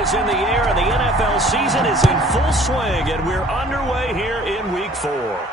is in the air, and the NFL season is in full swing, and we're underway here in Week 4.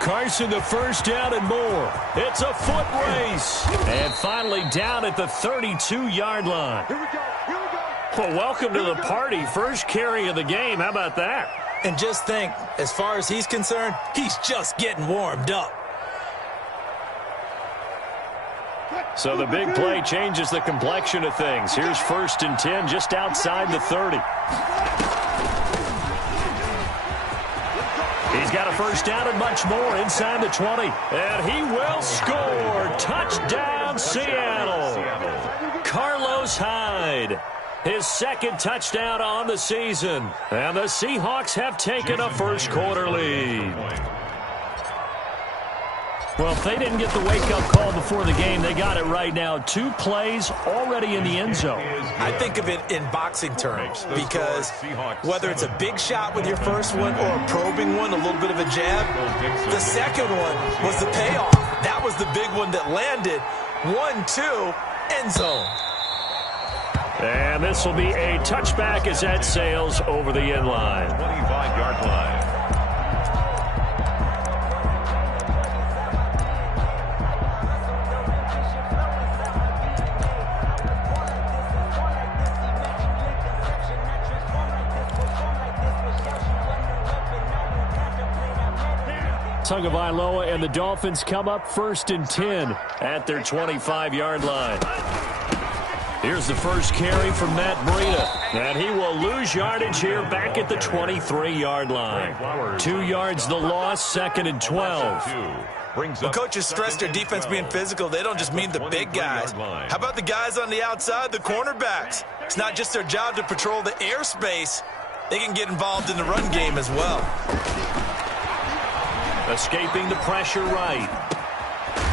Carson, the first down and more. It's a foot race. And finally down at the 32-yard line. Here we go. Well, welcome to the party. First carry of the game. How about that? And just think, as far as he's concerned, he's just getting warmed up. So the big play changes the complexion of things. Here's 1st and 10 just outside the 30. He's got a first down and much more inside the 20. And he will score. Touchdown, Seattle. Carlos Hyde, his second touchdown on the season. And the Seahawks have taken a first-quarter lead. Well, if they didn't get the wake-up call before the game, they got it right now. 2 plays already in the end zone. I think of it in boxing terms because whether it's a big shot with your first one or a probing one, a little bit of a jab, the second one was the payoff. That was the big one that landed. 1-2, end zone. And this will be a touchback as that sails over the end line. 25-yard line. Tagovailoa and the Dolphins come up 1st and 10 at their 25-yard line. Here's the first carry from Matt Breida, and he will lose yardage here back at the 23-yard line. 2 yards the loss, 2nd and 12. When coaches stress their defense being physical, they don't just mean the big guys. How about the guys on the outside, the cornerbacks? It's not just their job to patrol the airspace. They can get involved in the run game as well. Escaping the pressure right.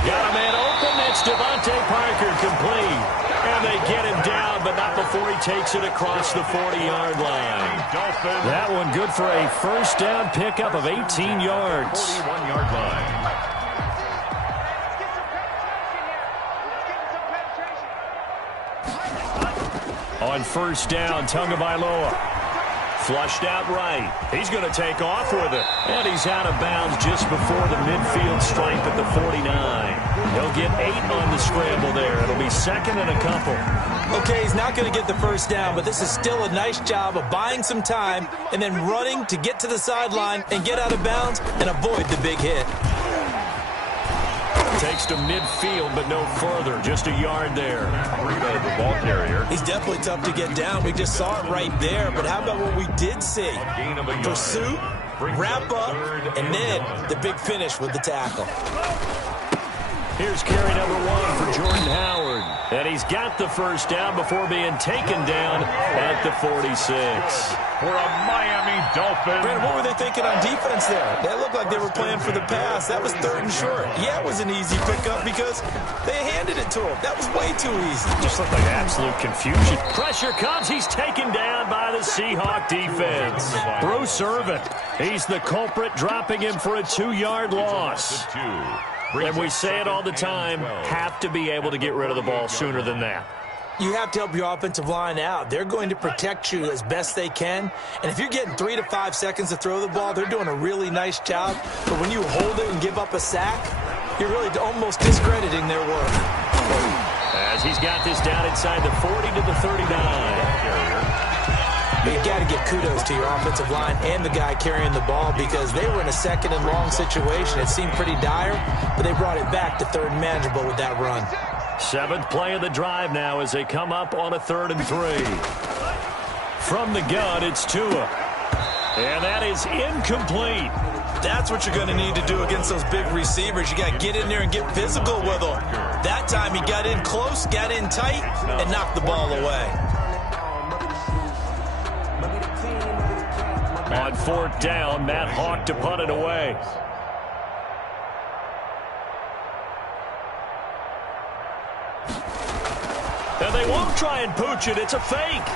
Got a man open. That's Devontae Parker complete. And they get him down, but not before he takes it across the 40-yard line. That one good for a first down pickup of 18 yards. 41-yard line. On first down, Tagovailoa. Flushed out right. He's going to take off with it. And he's out of bounds just before the midfield stripe at the 49. He'll get 8 on the scramble there. It'll be 2nd and a couple. Okay, he's not going to get the first down, but this is still a nice job of buying some time and then running to get to the sideline and get out of bounds and avoid the big hit. Takes to midfield, but no further. Just a yard there. Breida, the ball carrier. He's definitely tough to get down. We just saw it right there. But how about what we did see? Pursuit, wrap up, and then the big finish with the tackle. Here's carry number 1 for Jordan Howard. And he's got the first down before being taken down at the 46. For a Miami Dolphin. Brandon, what were they thinking on defense there? That looked like they were playing for the pass. That was 3rd and short. Yeah, it was an easy pickup because they handed it to him. That was way too easy. Just looked like absolute confusion. Pressure comes. He's taken down by the Seahawk defense. Bruce Irvin. He's the culprit, dropping him for a 2-yard loss. And we say it all the time, have to be able to get rid of the ball sooner than that. You have to help your offensive line out. They're going to protect you as best they can. And if you're getting 3 to 5 seconds to throw the ball, they're doing a really nice job. But when you hold it and give up a sack, you're really almost discrediting their work. As he's got this down inside the 40 to the 39. But you got to give kudos to your offensive line and the guy carrying the ball because they were in a 2nd and long situation. It seemed pretty dire, but they brought it back to 3rd and manageable with that run. 7th play of the drive now as they come up on a 3rd and 3. From the gun, it's Tua. And that is incomplete. That's what you're going to need to do against those big receivers. You got to get in there and get physical with them. That time he got in close, got in tight, and knocked the ball away. On 4th down, Matt Hawk to punt it away. And they won't try and pooch it. It's a fake.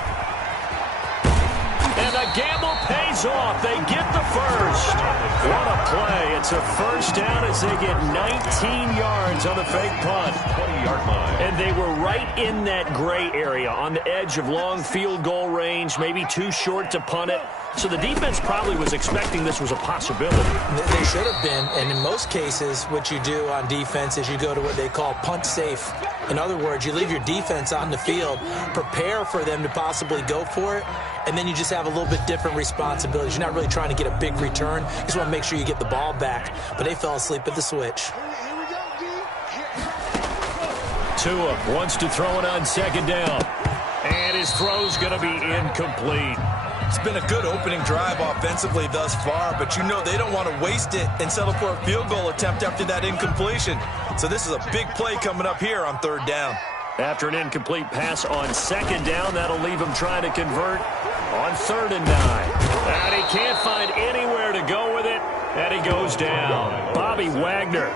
And the gamble pays off. They get the first. What a play. It's a first down as they get 19 yards on the fake punt. 20-yard line. And they were right in that gray area on the edge of long field goal range, maybe too short to punt it. So the defense probably was expecting this was a possibility. They should have been, and in most cases, what you do on defense is you go to what they call punt safe. In other words, you leave your defense on the field, prepare for them to possibly go for it, and then you just have a little bit different responsibilities. You're not really trying to get a big return. You just want to make sure you get the ball back. But they fell asleep at the switch. Tua wants to throw it on 2nd down. And his throw's going to be incomplete. It's been a good opening drive offensively thus far, but you know they don't want to waste it and settle for a field goal attempt after that incompletion. So this is a big play coming up here on 3rd down. After an incomplete pass on 2nd down, that'll leave him trying to convert on 3rd and 9. And he can't find anywhere to go with it, and he goes down. Bobby Wagner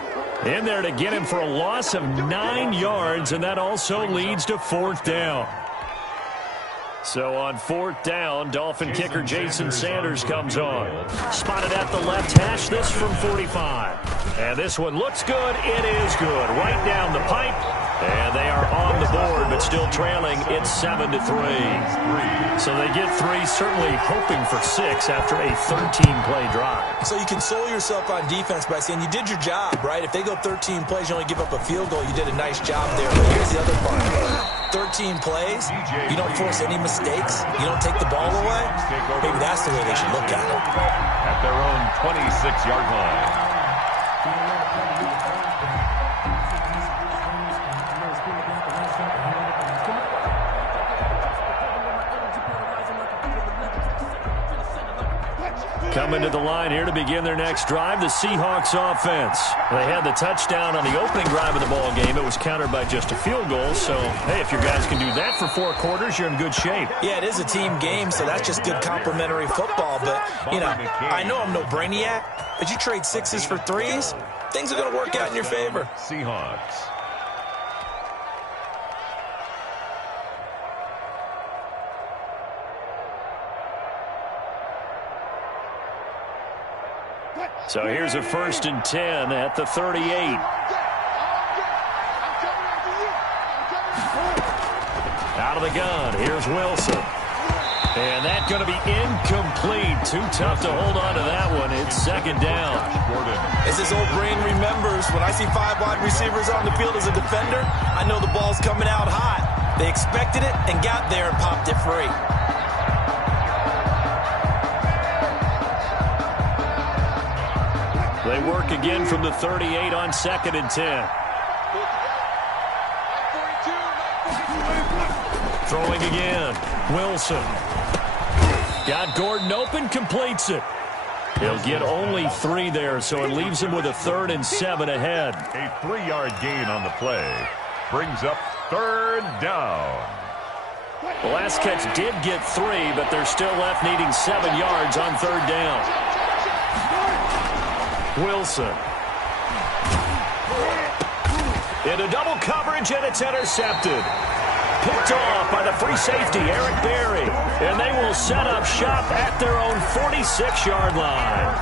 in there to get him for a loss of 9 yards, and that also leads to 4th down. So on 4th down, Dolphin kicker Jason Sanders comes on. Spotted at the left hash, this from 45. And this one looks good. It is good. Right down the pipe. And they are on the board, but still trailing. It's 7-3. So they get 3, certainly hoping for 6 after a 13-play drive. So you console yourself on defense by saying you did your job, right? If they go 13 plays, you only give up a field goal, you did a nice job there. But here's the other part. 13 plays, you don't force any mistakes, you don't take the ball away. Maybe that's the way they should look at it. At their own 26-yard line. Coming to the line here to begin their next drive, the Seahawks offense. They had the touchdown on the opening drive of the ball game. It was countered by just a field goal. So, hey, if your guys can do that for 4 quarters, you're in good shape. Yeah, it is a team game, so that's just good complimentary football. But, you know, I know I'm no brainiac, but you trade 6s for 3s, things are going to work out in your favor. Seahawks. So here's a 1st and 10 at the 38. Out of the gun, here's Wilson. And that's going to be incomplete. Too tough to hold on to that one. It's 2nd down. As his old brain remembers, when I see 5 wide receivers on the field as a defender, I know the ball's coming out hot. They expected it and got there and popped it free. They work again from the 38 on 2nd and 10. Throwing again. Wilson. Got Gordon open, completes it. He'll get only 3 there, so it leaves him with a 3rd and 7 ahead. A 3-yard gain on the play. Brings up 3rd down. The last catch did get 3, but they're still left needing 7 yards on 3rd down. Wilson. Into double coverage, and it's intercepted. Picked off by the free safety, Eric Berry. And they will set up shop at their own 46-yard line.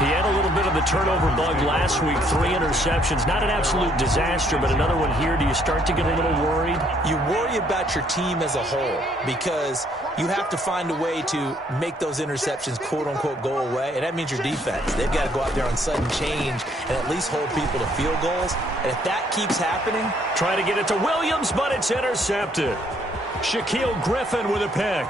He had a little bit of the turnover bug last week, 3 interceptions. Not an absolute disaster, but another one here. Do you start to get a little worried? You worry about your team as a whole because you have to find a way to make those interceptions, quote-unquote, go away, and that means your defense. They've got to go out there on sudden change and at least hold people to field goals. And if that keeps happening... Try to get it to Williams, but it's intercepted. Shaquille Griffin with a pick.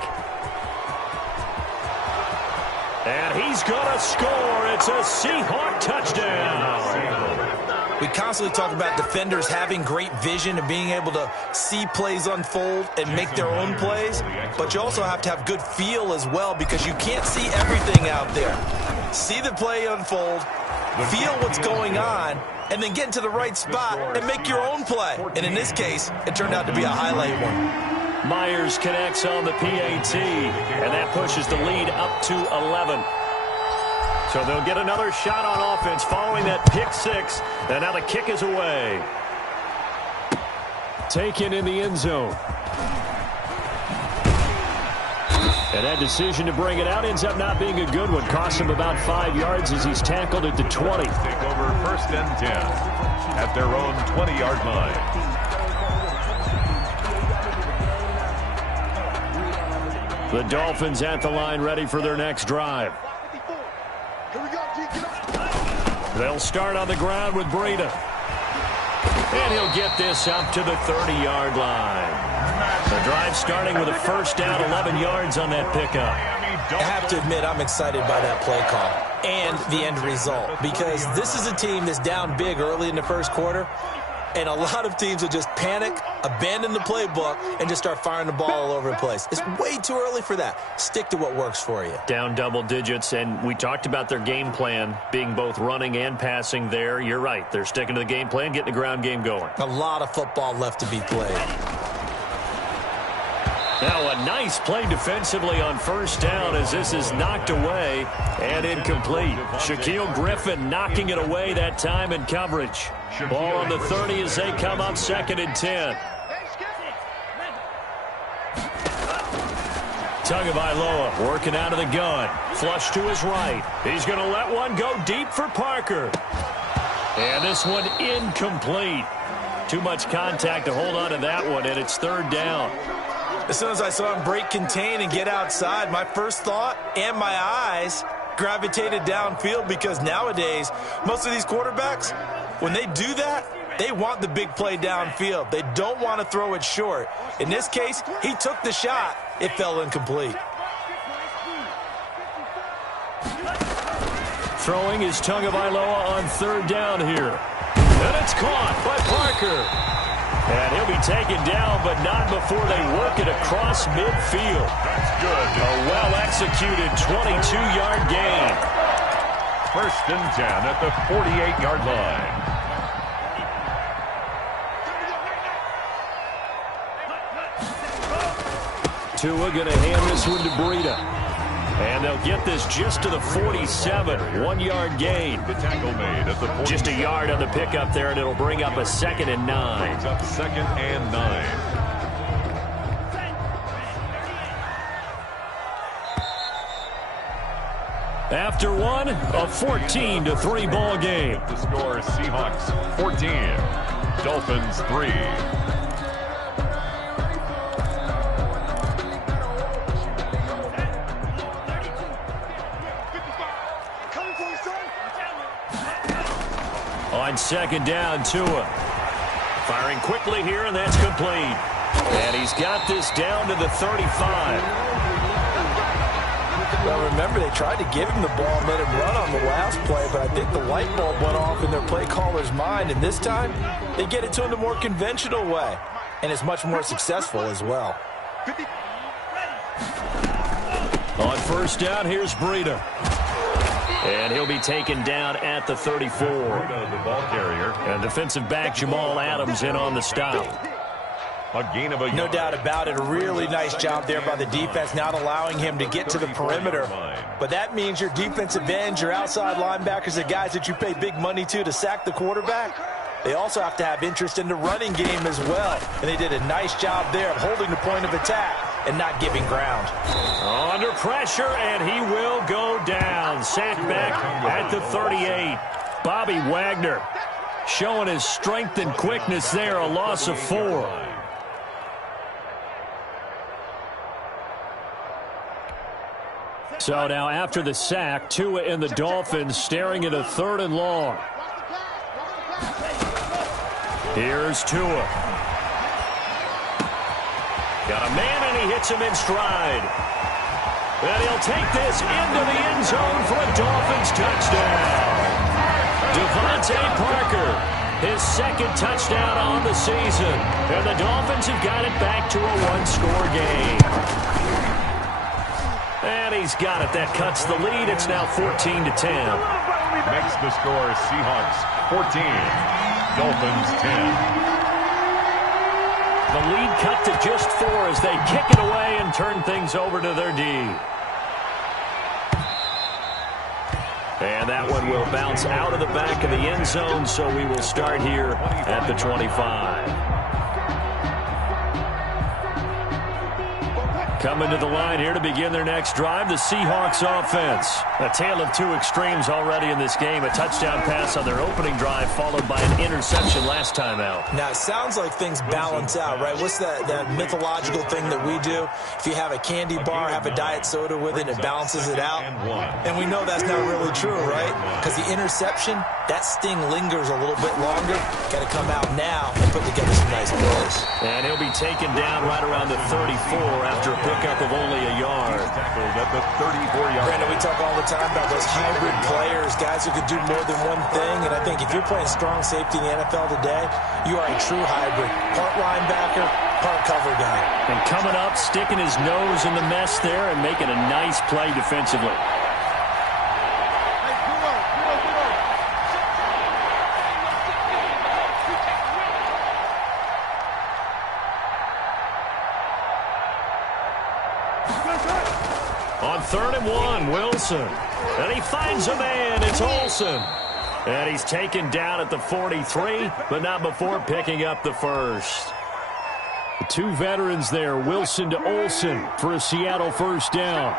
And he's going to score. It's a Seahawk touchdown. We constantly talk about defenders having great vision and being able to see plays unfold and make their own plays, but you also have to have good feel as well because you can't see everything out there. See the play unfold, feel what's going on, and then get into the right spot and make your own play. And in this case, it turned out to be a highlight one. Myers connects on the PAT, and that pushes the lead up to 11. So they'll get another shot on offense following that pick six, and now the kick is away. Taken in the end zone. And that decision to bring it out ends up not being a good one. Cost him about 5 yards as he's tackled at the 20. Take over first and 10 at their own 20-yard line. The Dolphins at the line ready for their next drive. They'll start on the ground with Breida. And he'll get this up to the 30-yard line. The drive starting with a first down, 11 yards on that pickup. I have to admit, I'm excited by that play call and the end result because this is a team that's down big early in the first quarter, and a lot of teams will just panic, abandon the playbook, and just start firing the ball all over the place. It's way too early for that. Stick to what works for you. Down double digits, and we talked about their game plan being both running and passing there. You're right. They're sticking to the game plan, getting the ground game going. A lot of football left to be played. Now a nice play defensively on first down as this is knocked away and incomplete. Shaquille Griffin knocking it away that time in coverage. Ball on the 30 as they come up 2nd and 10. Tagovailoa working out of the gun. Flush to his right. He's going to let one go deep for Parker. And this one incomplete. Too much contact to hold on to that one, and it's 3rd down. As soon as I saw him break contain and get outside, my first thought and my eyes gravitated downfield because nowadays, most of these quarterbacks, when they do that, they want the big play downfield. They don't want to throw it short. In this case, he took the shot. It fell incomplete. Throwing is Tagovailoa on 3rd down here. And it's caught by Parker. And he'll be taken down, but not before they work it across midfield. That's good. A well-executed 22-yard gain. First and 10 at the 48-yard line. Tua going to hand this one to Breida. And they'll get this just to the 47. 1-yard gain. The tackle made at the 47. Just a yard on the pickup there, and it'll bring up a 2nd and 9. Brings up 2nd and 9. After one, a 14-3 ball game. The score, Seahawks 14, Dolphins 3. On 2nd down, Tua. Firing quickly here, and that's complete. And he's got this down to the 35. Well, remember, they tried to give him the ball and let him run on the last play, but I think the light bulb went off in their play caller's mind, and this time, they get it to him the more conventional way, and it's much more successful as well. On first down, here's Breida. And he'll be taken down at the 34. The ball carrier. And defensive back Jamal Adams in on the stop. A gain of a yard. No doubt about it. A really nice job there by the defense, not allowing him to get to the perimeter. But that means your defensive ends, your outside linebackers, the guys that you pay big money to sack the quarterback, they also have to have interest in the running game as well. And they did a nice job there of holding the point of attack and not giving ground. Under pressure, and he will go down. Sacked back at the 38. Bobby Wagner showing his strength and quickness there, a loss of 4. So now after the sack, Tua and the Dolphins staring at a 3rd and long. Here's Tua. Got a man, and he hits him in stride. And he'll take this into the end zone for a Dolphins touchdown. Devontae Parker His second touchdown on the season. And the Dolphins have got it back to a one-score game. And he's got it. That cuts the lead. It's now 14-10. Makes the score Seahawks 14, Dolphins 10. The lead cut to just 4 as they kick it away and turn things over to their D. And that one will bounce out of the back of the end zone, so we will start here at the 25. Coming to the line here to begin their next drive, the Seahawks offense. A tale of two extremes already in this game. A touchdown pass on their opening drive, followed by an interception last time out. Now, it sounds like things balance out, right? What's that mythological thing that we do? If you have a candy bar, have a diet soda with it, it balances it out. And we know that's not really true, right? Because the interception, that sting lingers a little bit longer. Got to come out now and put together some nice plays. And he'll be taken down right around the 34 after a pickup of only a yard. Tackled at the 34-yard. Brandon, we talk all the time about those hybrid players, guys who could do more than one thing. And I think if you're playing strong safety in the NFL today, you are a true hybrid. Part linebacker, part cover guy. And coming up, sticking his nose in the mess there and making a nice play defensively. On 3rd and 1, Wilson. And he finds a man. It's Olsen. And he's taken down at the 43, but not before picking up the first. The two veterans there, Wilson to Olsen for a Seattle first down.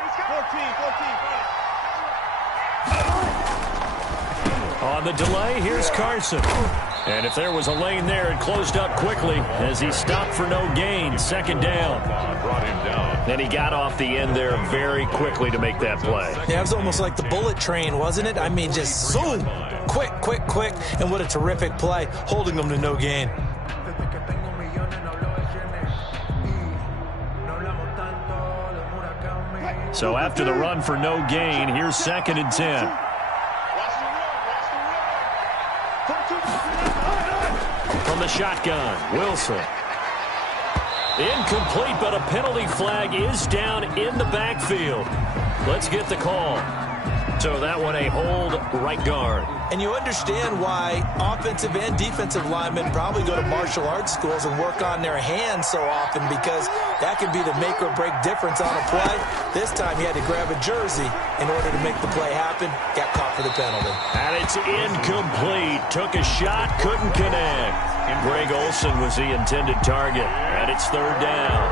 On the delay, here's Carson. And if there was a lane there, it closed up quickly as he stopped for no gain. Second down. Brought him down. And he got off the end there very quickly to make that play. Yeah, it was almost like the bullet train, wasn't it? I mean, just zoom. Quick, quick, quick. And what a terrific play, holding them to no gain. So after the run for no gain, here's 2nd and 10. From the shotgun, Wilson. Incomplete, but a penalty flag is down in the backfield. Let's get the call. So that one a hold, right guard. And you understand why offensive and defensive linemen probably go to martial arts schools and work on their hands so often, because that can be the make or break difference on a play. This time he had to grab a jersey in order to make the play happen. Got caught for the penalty. And it's incomplete. Took a shot, couldn't connect. Greg Olsen was the intended target. And it's 3rd down.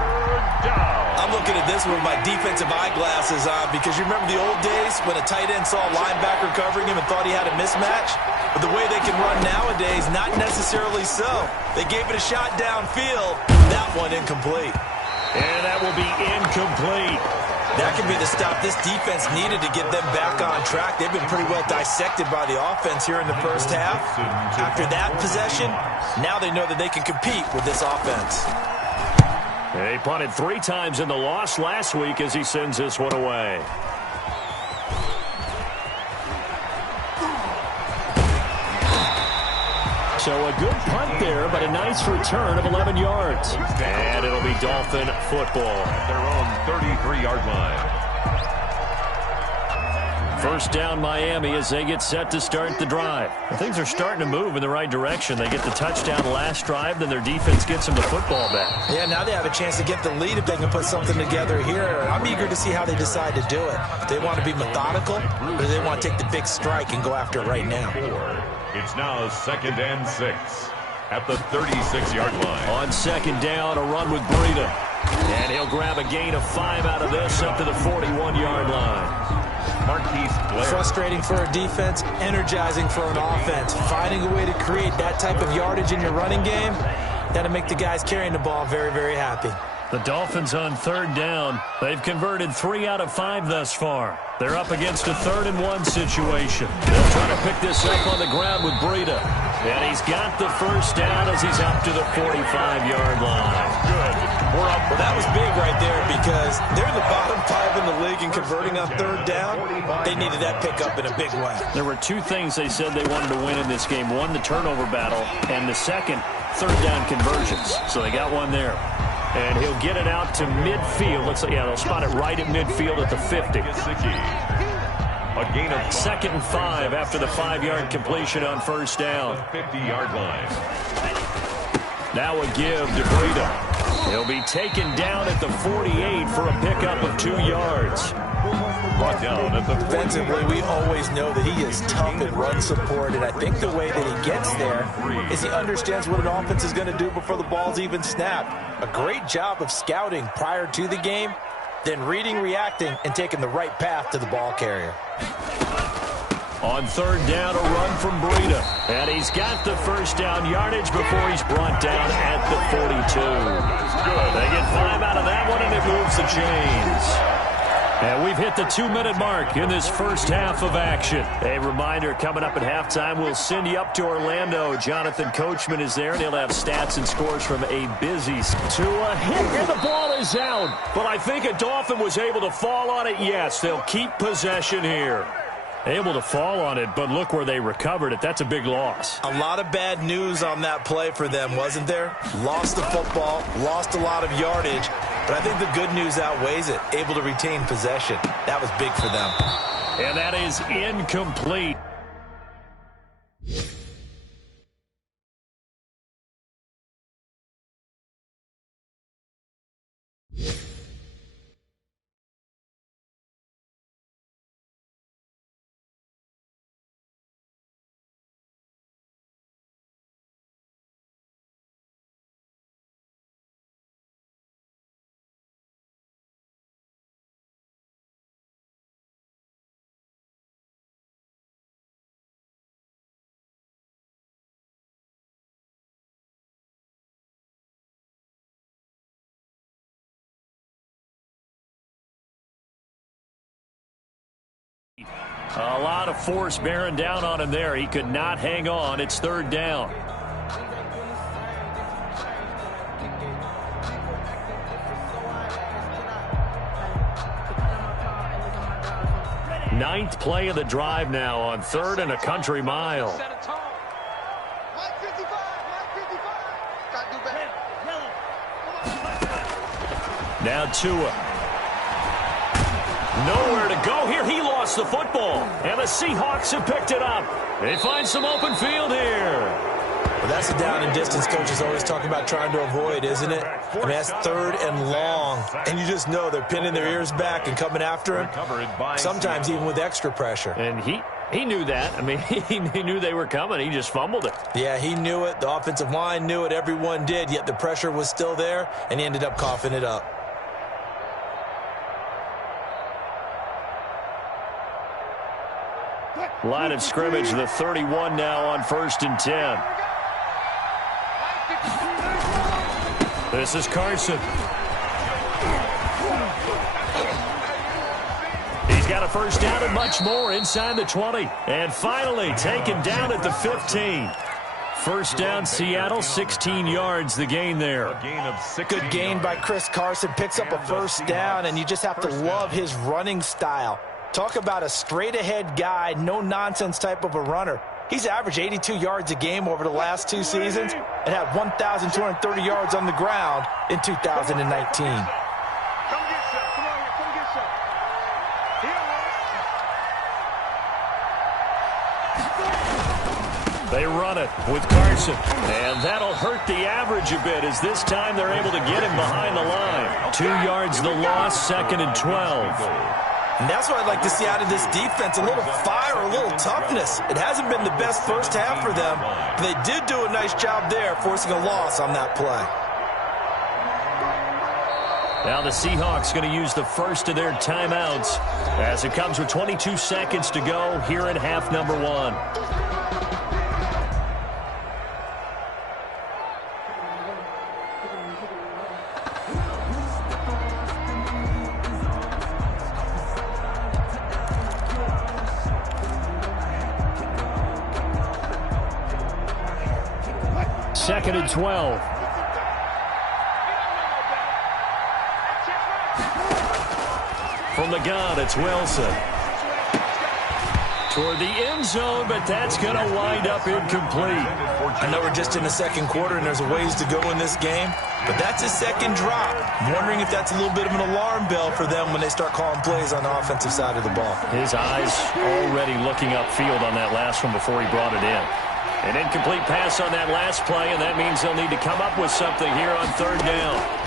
I'm looking at this with my defensive eyeglasses on, because you remember the old days when a tight end saw a linebacker covering him and thought he had a mismatch? But the way they can run nowadays, not necessarily so. They gave it a shot downfield. That one incomplete. And that will be incomplete. That can be the stop this defense needed to get them back on track. They've been pretty well dissected by the offense here in the first half. After that possession, now they know that they can compete with this offense. He punted 3 times in the loss last week as he sends this one away. So a good punt there, but a nice return of 11 yards. And it'll be Dolphin football. At their own 33-yard line. First down Miami as they get set to start the drive. Things are starting to move in the right direction. They get the touchdown last drive, then their defense gets them the football back. Yeah, now they have a chance to get the lead if they can put something together here. I'm eager to see how they decide to do it. Do they want to be methodical, or do they want to take the big strike and go after it right now? It's now 2nd and 6 at the 36-yard line. On 2nd down, a run with Breida. And he'll grab a gain of 5 out of this up to the 41-yard line. Frustrating for a defense, energizing for an offense. Finding a way to create that type of yardage in your running game, that'll make the guys carrying the ball very, very happy. The Dolphins on 3rd down. They've converted 3 out of 5 thus far. They're up against a 3rd and 1 situation. They'll try to pick this up on the ground with Breida. And he's got the first down as he's up to the 45-yard line. Good Well, that was big right there because they're in the bottom 5 in the league and converting on third down. They needed that pickup in a big way. There were two things they said they wanted to win in this game. One, the turnover battle, and the second, third down conversions. So they got one there. And he'll get it out to midfield. Looks like, yeah, they'll spot it right at midfield at the 50. A gain of 2nd and 5 after the 5-yard completion on first down. 50-yard line. Now a give to Breida. He'll be taken down at the 48 for a pickup of 2 yards. Brought down at the Defensively, we always know that he is tough in run support, and I think the way that he gets there is he understands what an offense is going to do before the ball's even snapped. A great job of scouting prior to the game, then reading, reacting, and taking the right path to the ball carrier. On third down, a run from Breida. And he's got the first down yardage before he's brought down at the 42. Good. They get 5 out of that one, and it moves the chains. And we've hit the 2-minute mark in this first half of action. A reminder, coming up at halftime, we'll send you up to Orlando. Jonathan Coachman is there, and he'll have stats and scores from a busy to a hit, and the ball is out. But I think a Dolphin was able to fall on it. Yes, they'll keep possession here. Able to fall on it, but look where they recovered it. That's a big loss. A lot of bad news on that play for them, wasn't there? Lost the football, lost a lot of yardage, but I think the good news outweighs it. Able to retain possession. That was big for them. And that is incomplete. A lot of force bearing down on him there. He could not hang on. It's third down. Ninth play of the drive now on 3rd and a country mile. Now Tua. Nowhere to go here. He lost the football. And the Seahawks have picked it up. They find some open field here. Well, that's a down and distance coaches always talk about trying to avoid, isn't it? I mean, that's 3rd and long. And you just know they're pinning their ears back and coming after him. Sometimes even with extra pressure. And he knew that. I mean, he knew they were coming. He just fumbled it. Yeah, he knew it. The offensive line knew it. Everyone did. Yet the pressure was still there, and he ended up coughing it up. Line of scrimmage, the 31 now on 1st and 10. This is Carson. He's got a first down and much more inside the 20. And finally taken down at the 15. First down, Seattle, 16 yards, the gain there. Good gain by Chris Carson. Picks up a first down, and you just have to love his running style. Talk about a straight-ahead guy, no-nonsense type of a runner. He's averaged 82 yards a game over the last 2 seasons and had 1,230 yards on the ground in 2019. They run it with Carson, and that'll hurt the average a bit as this time they're able to get him behind the line. 2 yards the loss, 2nd and 12. And that's what I'd like to see out of this defense, a little fire, a little toughness. It hasn't been the best first half for them, but they did do a nice job there, forcing a loss on that play. Now the Seahawks going to use the first of their timeouts as it comes with 22 seconds to go here in half number 1. Second and 12. From the gun, it's Wilson. Toward the end zone, but that's going to wind up incomplete. I know we're just in the second quarter and there's a ways to go in this game, but that's his second drop. I'm wondering if that's a little bit of an alarm bell for them when they start calling plays on the offensive side of the ball. His eyes already looking upfield on that last one before he brought it in. An incomplete pass on that last play, and that means they'll need to come up with something here on third down.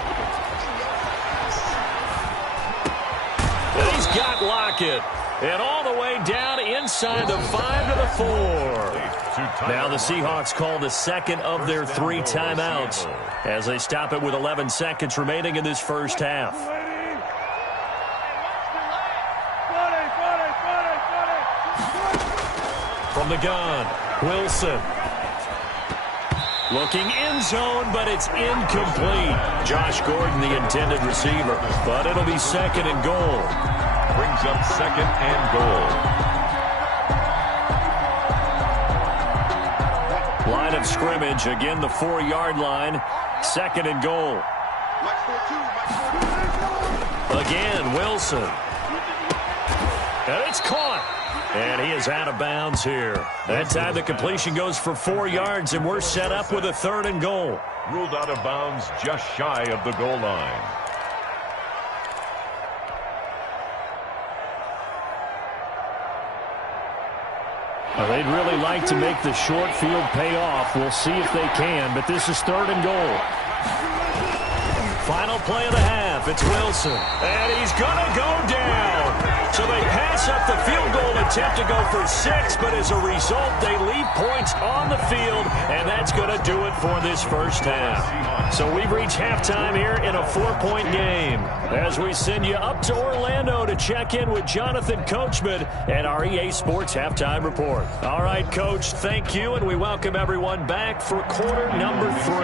And he's got Lockett. And all the way down inside the 5 to the 4. Now the Seahawks call the second of their 3 timeouts as they stop it with 11 seconds remaining in this first half. From the gun, Wilson. Looking end zone, but it's incomplete. Josh Gordon, the intended receiver, but it'll be second and goal. Brings up second and goal. Line of scrimmage, again the 4-yard line. Second and goal. Again, Wilson. And it's caught. And he is out of bounds here. That time the completion goes for 4 yards, and we're set up with a third and goal. Ruled out of bounds just shy of the goal line. Well, they'd really like to make the short field pay off. We'll see if they can, but this is third and goal. Final play of the half. It's Wilson. And he's going to go down. So they pass up the field goal attempt to go for 6, but as a result, they leave points on the field, and that's going to do it for this first half. So we've reached halftime here in a 4-point game as we send you up to Orlando to check in with Jonathan Coachman and our EA Sports Halftime Report. All right, Coach, thank you, and we welcome everyone back for quarter number 3.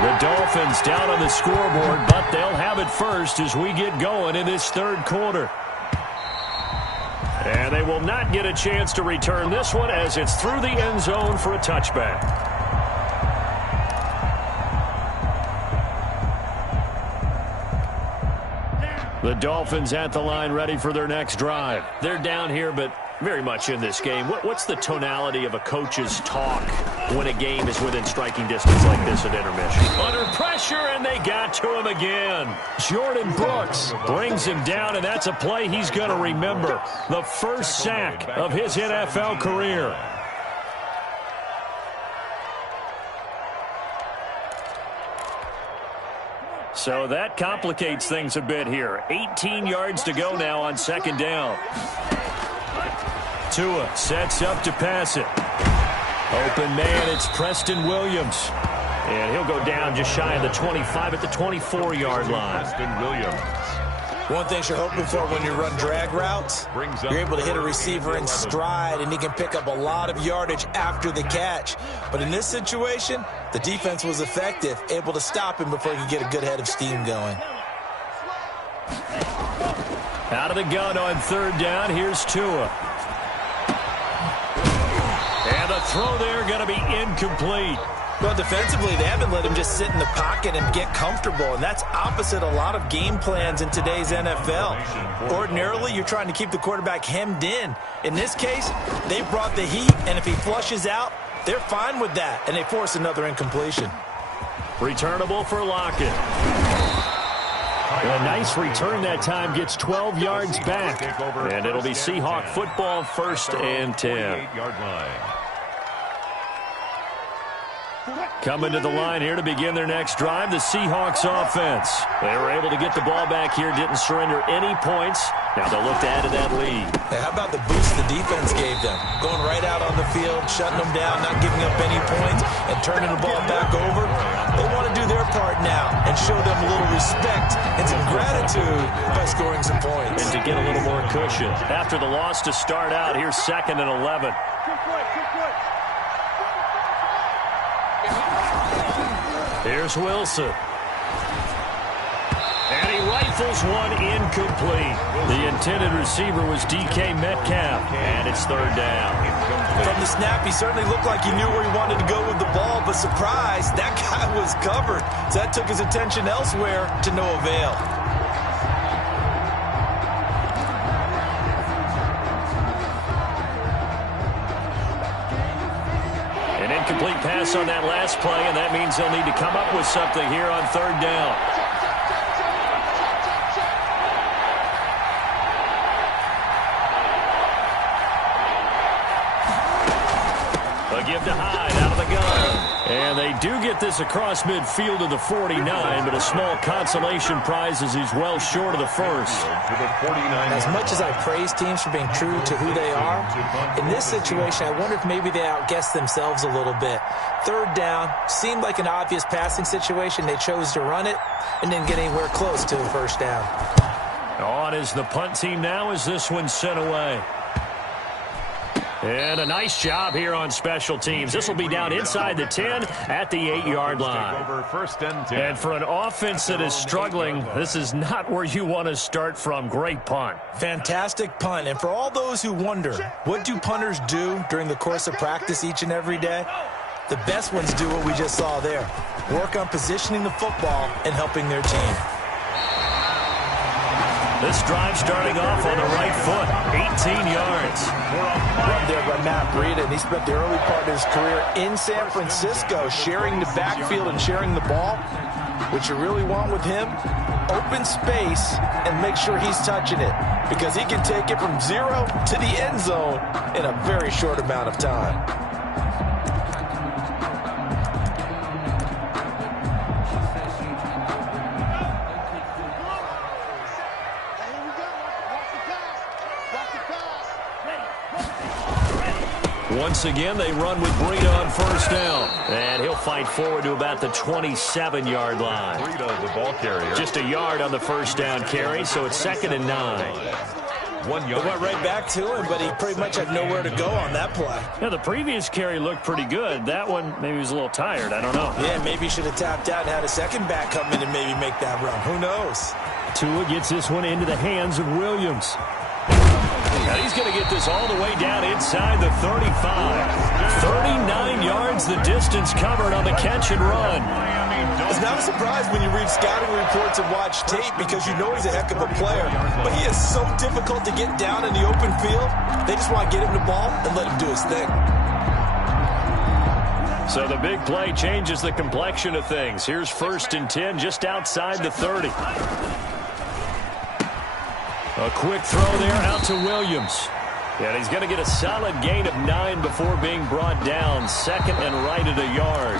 The Dolphins down on the scoreboard, but they'll have it first as we get going in this third quarter. And they will not get a chance to return this one as it's through the end zone for a touchback. The Dolphins at the line ready for their next drive. They're down here, but very much in this game. What's the tonality of a coach's talk when a game is within striking distance like this at intermission? Under pressure, and they got to him again. Jordan Brooks brings him down, and that's a play he's going to remember. The first sack of his NFL career. So that complicates things a bit here. 18 yards to go now on second down. Tua sets up to pass it. Open man, it's Preston Williams. And he'll go down just shy of the 25 at the 24-yard line. Preston Williams. One thing you're hoping for when you run drag routes, you're able to hit a receiver in stride, and he can pick up a lot of yardage after the catch. But in this situation, the defense was effective, able to stop him before he could get a good head of steam going. Out of the gun on third down, here's Tua. And the throw there going to be incomplete. Well, defensively, they haven't let him just sit in the pocket and get comfortable, and that's opposite a lot of game plans in today's NFL. Ordinarily, you're trying to keep the quarterback hemmed in. In this case, they brought the heat, and if he flushes out, they're fine with that, and they force another incompletion. Returnable for Lockett. A nice return that time, gets 12 yards back, and it'll be Seahawk football, 1st and 10. Coming to the line here to begin their next drive, the Seahawks offense. They were able to get the ball back here, didn't surrender any points. Now they'll look to add to that lead. Hey, how about the boost the defense gave them? Going right out on the field, shutting them down, not giving up any points, and turning the ball back over. They want to do their part now and show them a little respect and some gratitude by scoring some points. And to get a little more cushion. After the loss to start out, here's 2nd and 11. Here's Wilson. And he rifles one incomplete. The intended receiver was DK Metcalf, and it's third down. From the snap, he certainly looked like he knew where he wanted to go with the ball, but surprise, that guy was covered. So that took his attention elsewhere to no avail. pass on that last play, and that means they'll need to come up with something here on third down. A give to Hyde out of the gun. And they do get this across midfield to the 49, but a small consolation prize as he's well short of the first. As much as I praise teams for being true to who they are, in this situation, I wonder if maybe they outguessed themselves a little bit. Third down seemed like an obvious passing situation. They chose to run it and didn't get anywhere close to a first down. On is the punt team now as this one's sent away. And a nice job here on special teams. This will be down inside the 10 at the 8-yard line. And for an offense that is struggling, this is not where you want to start from. Great punt. Fantastic punt. And for all those who wonder, what do punters do during the course of practice each and every day? The best ones do what we just saw there. Work on positioning the football and helping their team. This drive starting off on the right foot, 18 yards. Run there by Matt Breida, and he spent the early part of his career in San Francisco sharing the backfield and sharing the ball. What you really want with him, open space and make sure he's touching it, because he can take it from 0 to the end zone in a very short amount of time. Once again, they run with Breida on first down. And he'll fight forward to about the 27-yard line. Breida, the ball carrier. Just a yard on the first down carry, so it's 2nd and 9. 1 yard. It went right back to him, but he pretty much had nowhere to go on that play. Yeah, the previous carry looked pretty good. That one, maybe he was a little tired. I don't know. Yeah, maybe he should have tapped out and had a second back come in and maybe make that run. Who knows? Tua gets this one into the hands of Williams. Now he's going to get this all the way down inside the 35. 39 yards the distance covered on the catch and run. It's not a surprise when you read scouting reports and watch tape, because you know he's a heck of a player. But he is so difficult to get down in the open field. They just want to get him the ball and let him do his thing. So the big play changes the complexion of things. Here's 1st and 10 just outside the 30. A quick throw there out to Williams. And he's going to get a solid gain of 9 before being brought down. 2nd and right at a yard.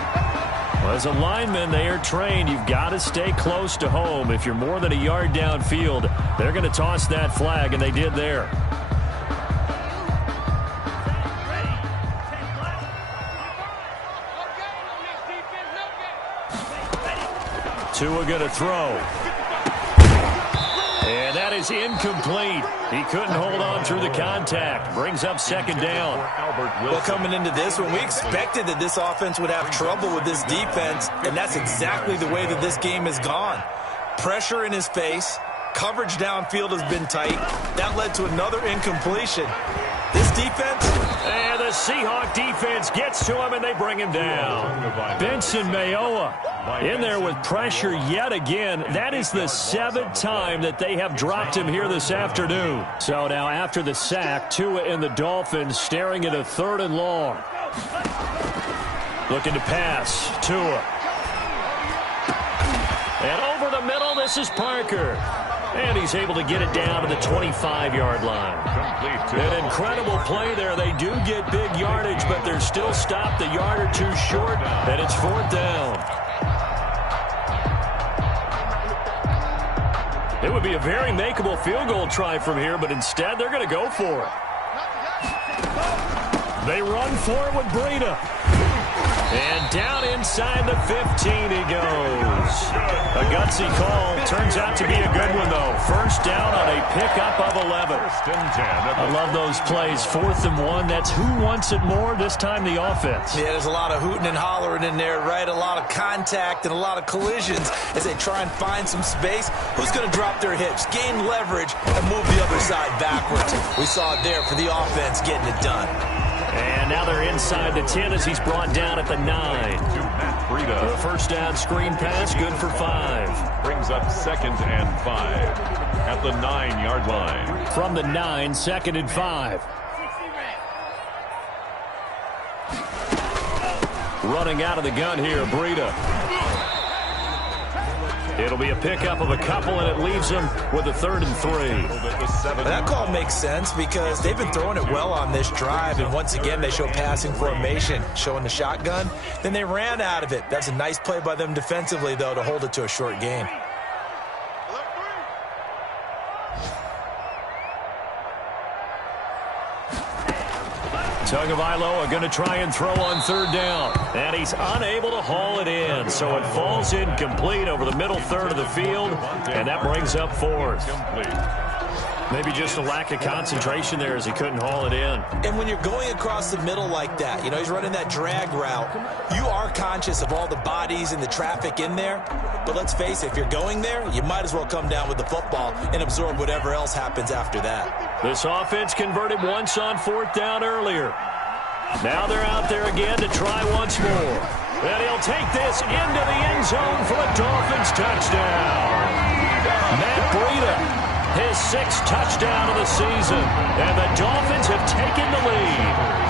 Well, as a lineman, they are trained. You've got to stay close to home. If you're more than a yard downfield, they're going to toss that flag, and they did there. Tua going to throw. And that is incomplete. He couldn't hold on through the contact. Brings up 2nd down. Well, coming into this one, we expected that this offense would have trouble with this defense, and that's exactly the way that this game has gone. Pressure in his face. Coverage downfield has been tight. That led to another incompletion. This defense... And the Seahawks defense gets to him, and they bring him down. Benson Mayowa in there with pressure yet again. That is the 7th time that they have dropped him here this afternoon. So now after the sack, Tua and the Dolphins staring at a 3rd and long. Looking to pass. Tua. And over the middle, this is Parker. And he's able to get it down to the 25-yard line. An incredible play there. They do get big yardage, but they're still stopped a yard or two short, and it's 4th down. It would be a very makeable field goal try from here, but instead they're going to go for it. They run for it with Breida. And down inside the 15 he goes. A gutsy call. Turns out to be a good one, though. 1st down on a pickup of 11. I love those plays. 4th and 1. That's who wants it more, this time the offense. Yeah, there's a lot of hooting and hollering in there, right? A lot of contact and a lot of collisions as they try and find some space. Who's going to drop their hips, gain leverage, and move the other side backwards? We saw it there for the offense getting it done. And now they're inside the 10 as he's brought down at the 9. The 1st down screen pass, good for 5. Brings up 2nd and 5 at the 9-yard line. From the 9, 2nd and 5. Running out of the gun here, Breida. It'll be a pickup of a couple, and it leaves them with a 3rd and 3. That call makes sense because they've been throwing it well on this drive, and once again they show passing formation, showing the shotgun. Then they ran out of it. That's a nice play by them defensively, though, to hold it to a short gain. Tagovailoa going to try and throw on 3rd down. And he's unable to haul it in. So it falls incomplete over the middle third of the field. And that brings up 4th. Maybe just a lack of concentration there as he couldn't haul it in. And when you're going across the middle like that, you know, he's running that drag route, you are conscious of all the bodies and the traffic in there. But let's face it, if you're going there, you might as well come down with the football and absorb whatever else happens after that. This offense converted once on 4th down earlier. Now they're out there again to try once more. And he'll take this into the end zone for a Dolphins touchdown. Matt Breida, his 6th touchdown of the season. And the Dolphins have taken the lead.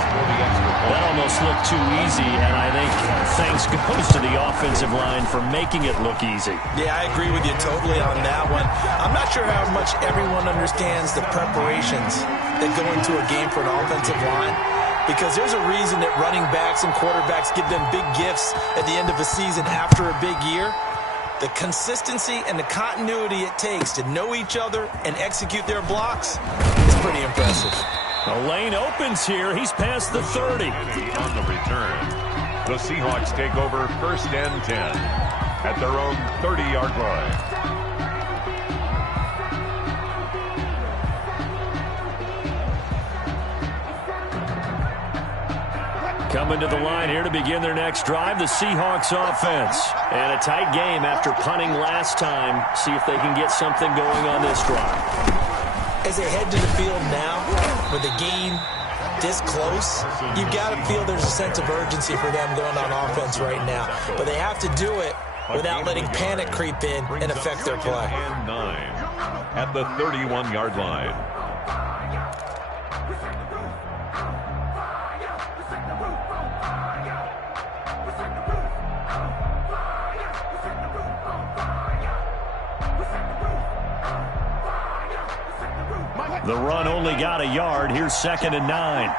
That almost looked too easy, and I think thanks goes to the offensive line for making it look easy. Yeah, I agree with you totally on that one. I'm not sure how much everyone understands the preparations that go into a game for an offensive line, because there's a reason that running backs and quarterbacks give them big gifts at the end of a season after a big year. The consistency and the continuity it takes to know each other and execute their blocks is pretty impressive. The lane opens here. He's past the 30. On the return, the Seahawks take over 1st and 10 at their own 30-yard line. Coming to the line here to begin their next drive, the Seahawks offense. And a tight game after punting last time. See if they can get something going on this drive. As they head to the field now, with the game this close, you've got to feel there's a sense of urgency for them going on offense right now. But they have to do it without letting panic creep in and affect their play. 9 at the 31-yard line. The run only got a yard. Here's 2nd and 9.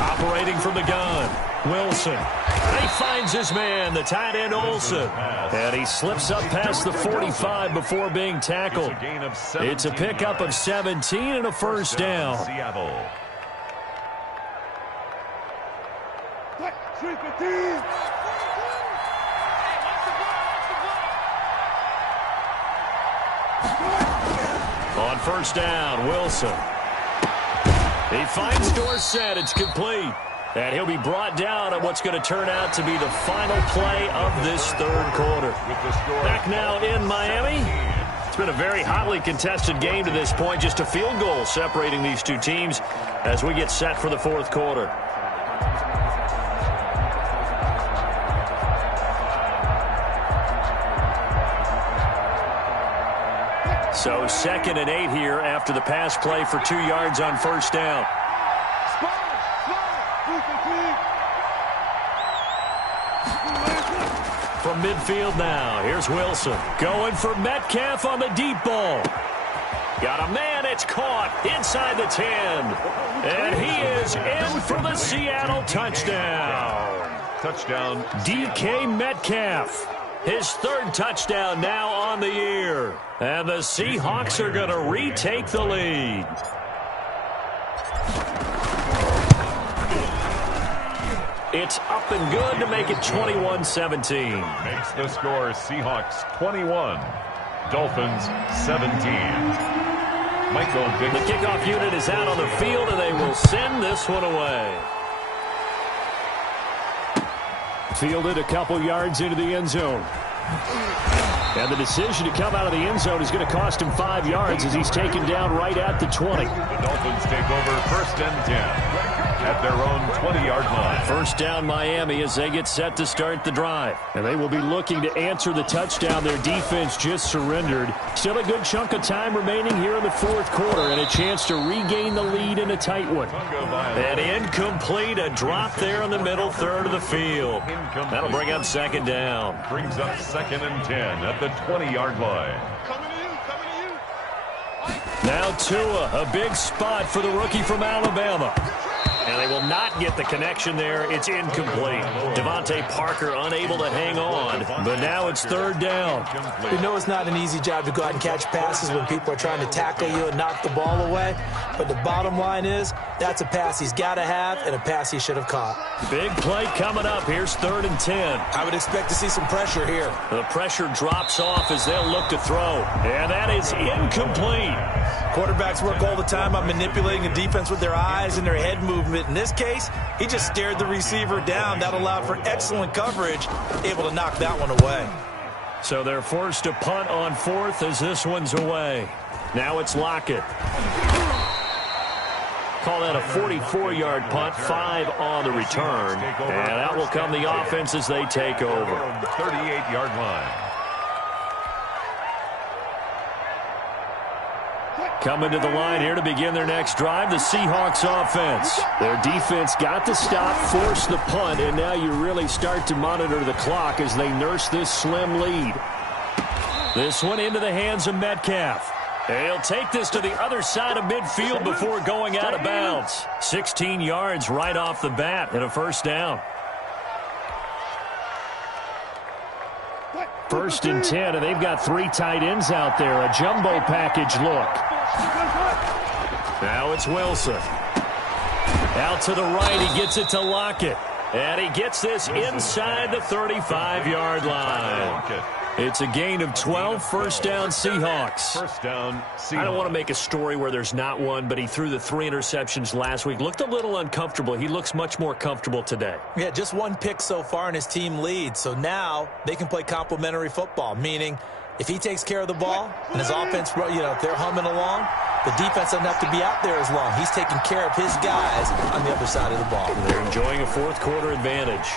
Operating from the gun, Wilson. He finds his man, the tight end Olsen. And he slips up past the 45 before being tackled. It's a pickup of 17 and a 1st down. Seattle. On 1st down, Wilson. He finds Dorsett. It's complete. And he'll be brought down on what's going to turn out to be the final play of this 3rd quarter. Back now in Miami. It's been a very hotly contested game to this point. Just a field goal separating these two teams as we get set for the 4th quarter. So 2nd and 8 here after the pass play for 2 yards on 1st down. From midfield now, here's Wilson. Going for Metcalf on the deep ball. Got a man, it's caught inside the 10. And he is in for the Seattle touchdown. Touchdown. DK Metcalf. His 3rd touchdown now on the year. And the Seahawks are going to retake the lead. It's up and good to make it 21-17. Makes the score Seahawks 21, Dolphins 17. Michael Vick. The kickoff unit is out on the field, and they will send this one away. Fielded a couple yards into the end zone. And the decision to come out of the end zone is going to cost him 5 yards as he's taken down right at the 20. The Dolphins take over 1st and 10. at their own 20-yard line. First down Miami as they get set to start the drive. And they will be looking to answer the touchdown their defense just surrendered. Still a good chunk of time remaining here in the fourth quarter and a chance to regain the lead in a tight one. And incomplete, a drop there in the middle third of the field. That'll bring up second down. Brings up 2nd and 10 at the 20-yard line. Now Tua, a big spot for the rookie from Alabama. And they will not get the connection there. It's incomplete. Devontae Parker unable to hang on, but now it's third down. We know it's not an easy job to go out and catch passes when people are trying to tackle you and knock the ball away, but the bottom line is that's a pass he's got to have and a pass he should have caught. Big play coming up. Here's 3rd and 10. I would expect to see some pressure here. The pressure drops off as they'll look to throw, and that is incomplete. Quarterbacks work all the time on manipulating the defense with their eyes and their head movement. In this case, he just stared the receiver down. That allowed for excellent coverage, able to knock that one away. So they're forced to punt on 4th as this one's away. Now it's Lockett. Call that a 44-yard punt, 5 on the return. And out will come the offense as they take over. 38-yard line. Coming to the line here to begin their next drive, the Seahawks offense. Their defense got the stop, forced the punt, and now you really start to monitor the clock as they nurse this slim lead. This one into the hands of Metcalf. He'll take this to the other side of midfield before going out of bounds. 16 yards right off the bat and a first down. 1st and 10, and they've got 3 tight ends out there. A jumbo package look. Now it's Wilson. Out to the right, he gets it to Lockett. And he gets this inside the 35-yard line. It's a gain of 12, first down Seahawks. First down Seahawks. I don't want to make a story where there's not one, but he threw the 3 interceptions last week. Looked a little uncomfortable. He looks much more comfortable today. Yeah, just 1 pick so far and his team leads. So now they can play complementary football, meaning if he takes care of the ball and his offense, they're humming along, the defense doesn't have to be out there as long. He's taking care of his guys on the other side of the ball. They're enjoying a fourth quarter advantage.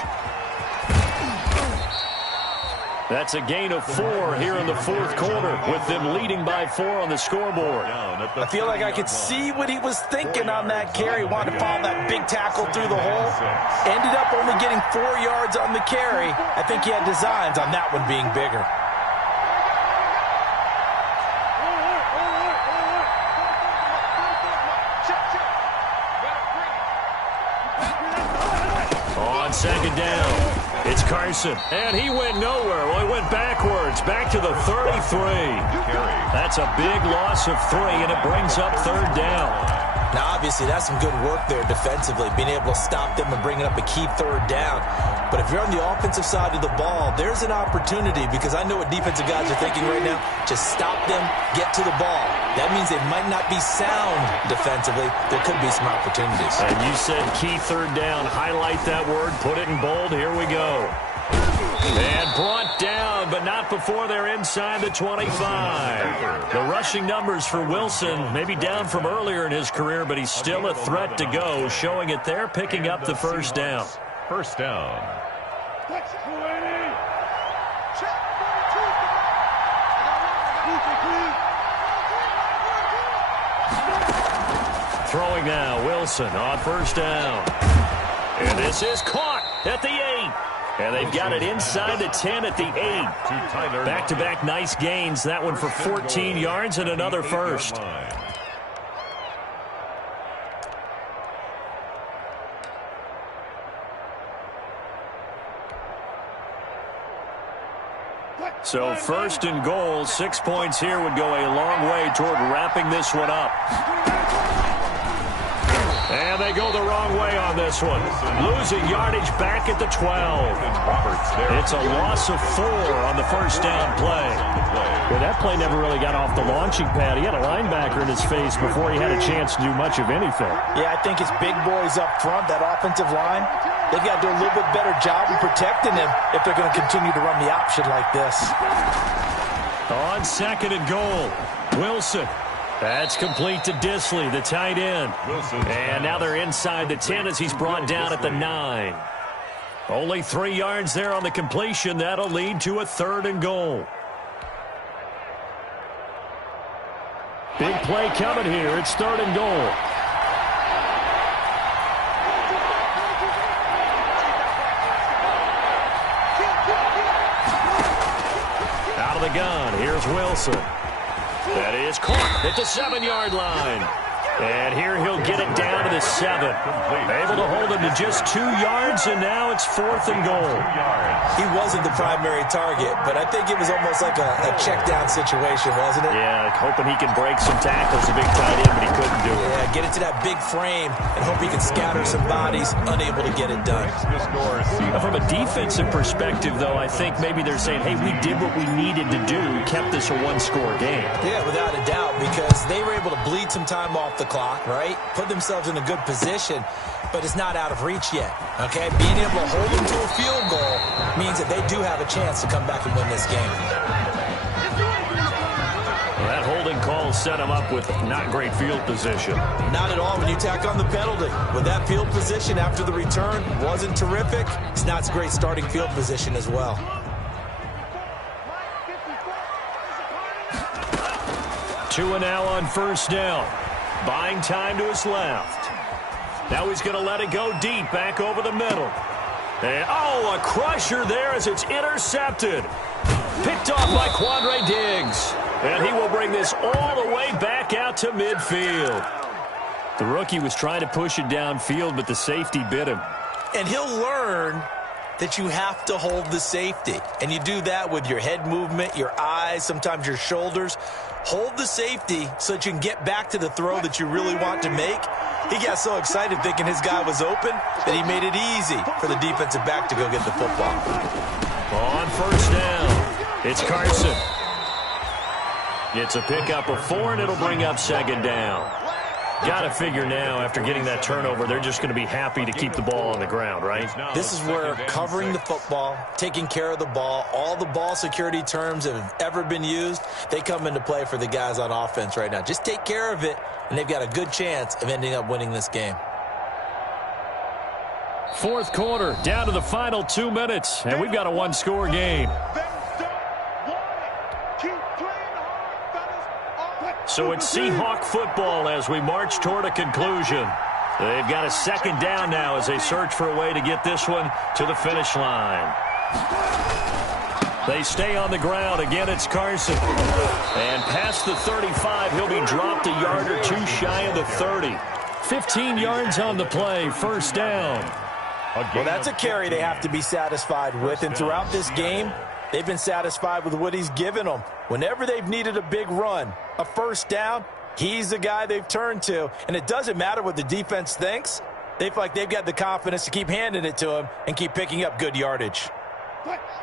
That's a gain of 4 here in the fourth quarter, with them leading by 4 on the scoreboard. I feel like I could see what he was thinking on that carry. Wanted to follow that big tackle through the hole. Ended up only getting 4 yards on the carry. I think he had designs on that one being bigger. On second down. It's Carson, and he went nowhere. Well, he went backwards, back to the 33. That's a big loss of 3, and it brings up third down. Now, obviously, that's some good work there defensively, being able to stop them and bringing up a key third down. But if you're on the offensive side of the ball, there's an opportunity, because I know what defensive guys are thinking right now. Just stop them, get to the ball. That means they might not be sound defensively. There could be some opportunities. And you said key third down. Highlight that word. Put it in bold. Here we go. And brought down, but not before they're inside the 25. The rushing numbers for Wilson, maybe down from earlier in his career, but he's still a threat to go, showing it there, picking up the first down. First down. Throwing now, Wilson on first down. And this is caught at the 8. And they've got it inside the 10 at the 8. Back-to-back nice gains. That one for 14 yards and another first. So first and goal, 6 points here would go a long way toward wrapping this one up. And they go the wrong way on this one. Losing yardage back at the 12. It's a loss of 4 on the first down play. Well, that play never really got off the launching pad. He had a linebacker in his face before he had a chance to do much of anything. Yeah, I think it's big boys up front, that offensive line. They've got to do a little bit better job of protecting him if they're going to continue to run the option like this. On second and goal, Wilson. That's complete to Disley, the tight end. And now they're inside the 10 as he's brought down at the 9. Only 3 yards there on the completion. That'll lead to a 3rd and goal. Big play coming here. It's 3rd and goal. Out of the gun, here's Wilson. That is caught at the 7-yard line. And here he'll get it down to the 7. Able to hold him to just 2 yards, and now it's 4th and goal. He wasn't the primary target, but I think it was almost like a check-down situation, wasn't it? Yeah, hoping he can break some tackles, a big tight end, but he couldn't do it. Yeah, get it to that big frame and hope he can scatter some bodies, unable to get it done. Now, from a defensive perspective, though, I think maybe they're saying, hey, we did what we needed to do, kept this a 1-score game. Yeah, without a doubt, because they were able to bleed some time off the clock, right? Put themselves in a good position, but it's not out of reach yet, okay? Being able to hold them to a field goal means that they do have a chance to come back and win this game. Well, that holding call set him up with not great field position. Not at all when you tack on the penalty. With that field position after the return wasn't terrific, it's not a great starting field position as well. Two and now on 1st down. Buying time to his left. Now he's going to let it go deep, back over the middle. And, a crusher there as it's intercepted. Picked off by Quandre Diggs. And he will bring this all the way back out to midfield. The rookie was trying to push it downfield, but the safety bit him. And he'll learn that you have to hold the safety. And you do that with your head movement, your eyes, sometimes your shoulders. Hold the safety so that you can get back to the throw that you really want to make. He got so excited thinking his guy was open that he made it easy for the defensive back to go get the football. On 1st down, it's Carson. It's a pickup of 4, and it'll bring up 2nd down. Got to figure now, after getting that turnover, they're just going to be happy to keep the ball on the ground, right? This is where covering the football, taking care of the ball, all the ball security terms that have ever been used, they come into play for the guys on offense right now. Just take care of it, and they've got a good chance of ending up winning this game. 4th quarter, down to the final 2 minutes, and we've got a 1-score game. So it's Seahawk football as we march toward a conclusion. They've got a 2nd down now as they search for a way to get this one to the finish line. They stay on the ground. Again, it's Carson. And past the 35, he'll be dropped a yard or 2 shy of the 30. 15 yards on the play, 1st down. Well, that's a carry they have to be satisfied with. And throughout this game, they've been satisfied with what he's given them. Whenever they've needed a big run, a 1st down, he's the guy they've turned to. And it doesn't matter what the defense thinks. They feel like they've got the confidence to keep handing it to him and keep picking up good yardage.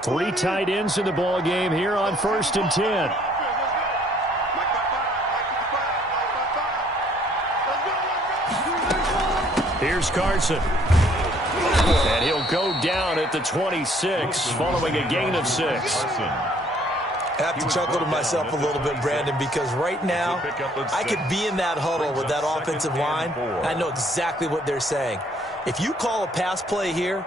3 tight ends in the ball game here on 1st and 10. Here's Carson. And he'll go down at the 26 following a gain of 6. I have to chuckle to myself a little bit, Brandon, because right now I could be in that huddle with that offensive line, and I know exactly what they're saying. If you call a pass play here,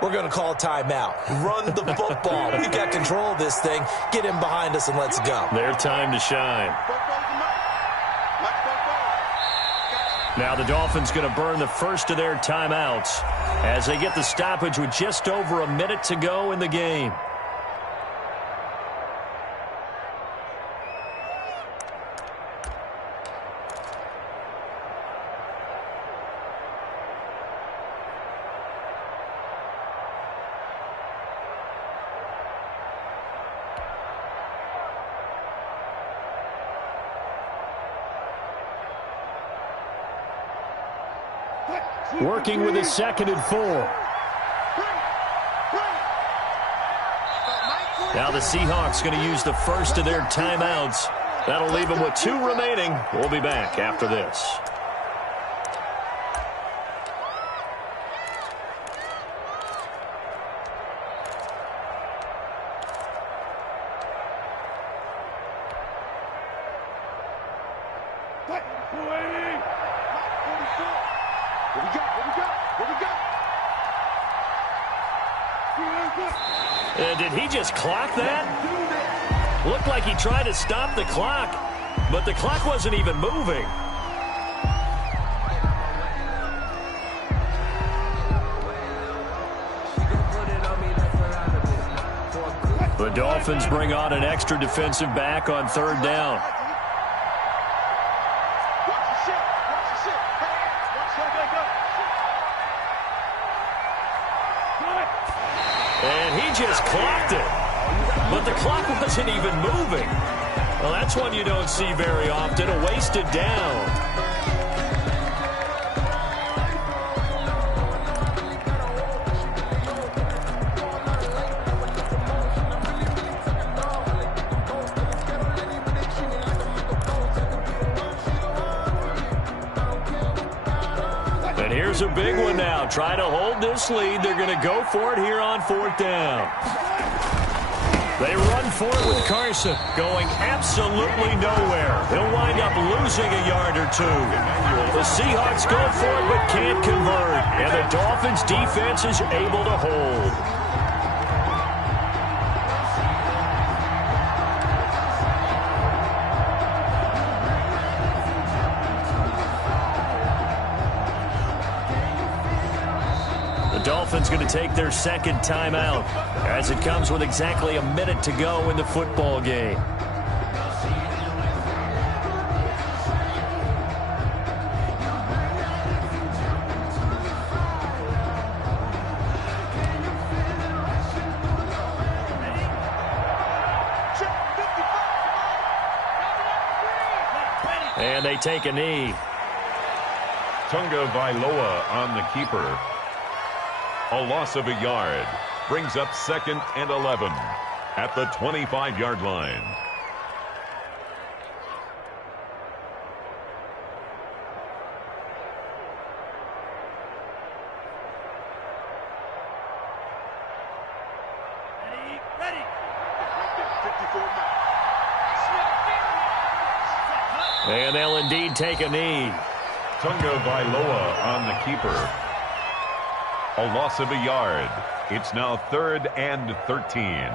we're going to call a timeout. Run the football. We've got control of this thing. Get him behind us and let's go. Their time to shine. Now the Dolphins going to burn the first of their timeouts as they get the stoppage with just over a minute to go in the game. Working with his 2nd and 4. Now the Seahawks going to use the first of their timeouts. That'll leave them with 2 remaining. We'll be back after this. Did he just clock that? Looked like he tried to stop the clock, but the clock wasn't even moving. The Dolphins bring on an extra defensive back on third down. And he just clocked it. But the clock wasn't even moving. Well, that's one you don't see very often, a wasted down. And here's a big one now. Try to hold this lead. They're going to go for it here on fourth down. They run for it with Carson, going absolutely nowhere. He'll wind up losing a yard or two. The Seahawks go for it but can't convert. And the Dolphins' defense is able to hold. The Dolphins going to take their second timeout as it comes with exactly a minute to go in the football game. And they take a knee. Tunga Vailoa on the keeper. A loss of a yard brings up 2nd and 11 at the 25-yard line. Ready. And they'll indeed take a knee. Tunga Vailoa on the keeper. A loss of a yard. It's now 3rd and 13.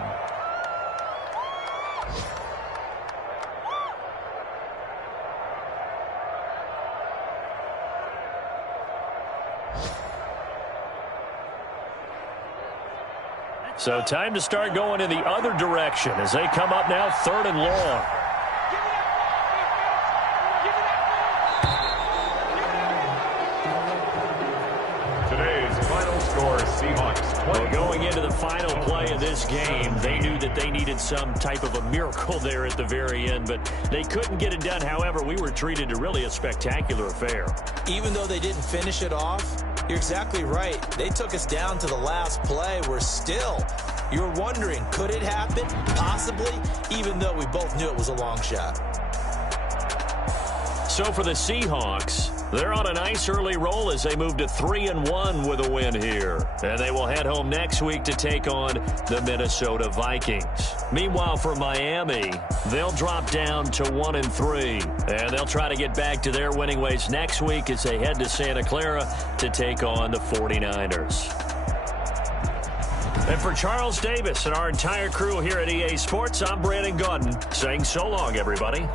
So time to start going in the other direction as they come up now 3rd and long. Seahawks 20. Well, going into the final play of this game, they knew that they needed some type of a miracle there at the very end, but they couldn't get it done. However, we were treated to really a spectacular affair. Even though they didn't finish it off, you're exactly right. They took us down to the last play. You're wondering, could it happen? Possibly, even though we both knew it was a long shot. So for the Seahawks, they're on a nice early roll as they move to 3-1 with a win here. And they will head home next week to take on the Minnesota Vikings. Meanwhile, for Miami, they'll drop down to 1-3. And they'll try to get back to their winning ways next week as they head to Santa Clara to take on the 49ers. And for Charles Davis and our entire crew here at EA Sports, I'm Brandon Gaudin saying so long, everybody.